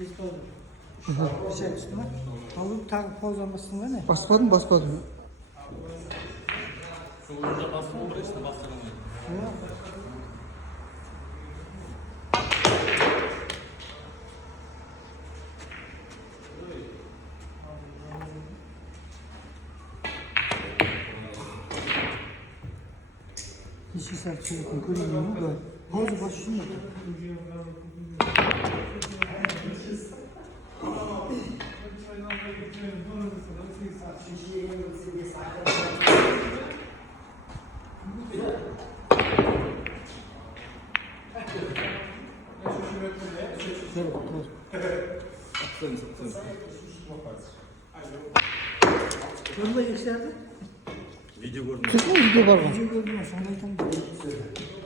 Biz pozdur. Bir şey üstüne. Alıp takıp pozlamasında ne? Basmadın mı? Basmadın mı? Şu ucunda bastı olur işte bastırılmıyor. Yok. Dişi serçelik kuyruğunu böyle. Bozu başında. Gel bakalım. Bunu da yükseldi. Video gördüm. Çıkmıyor video var mı? Video gördüm. Sonra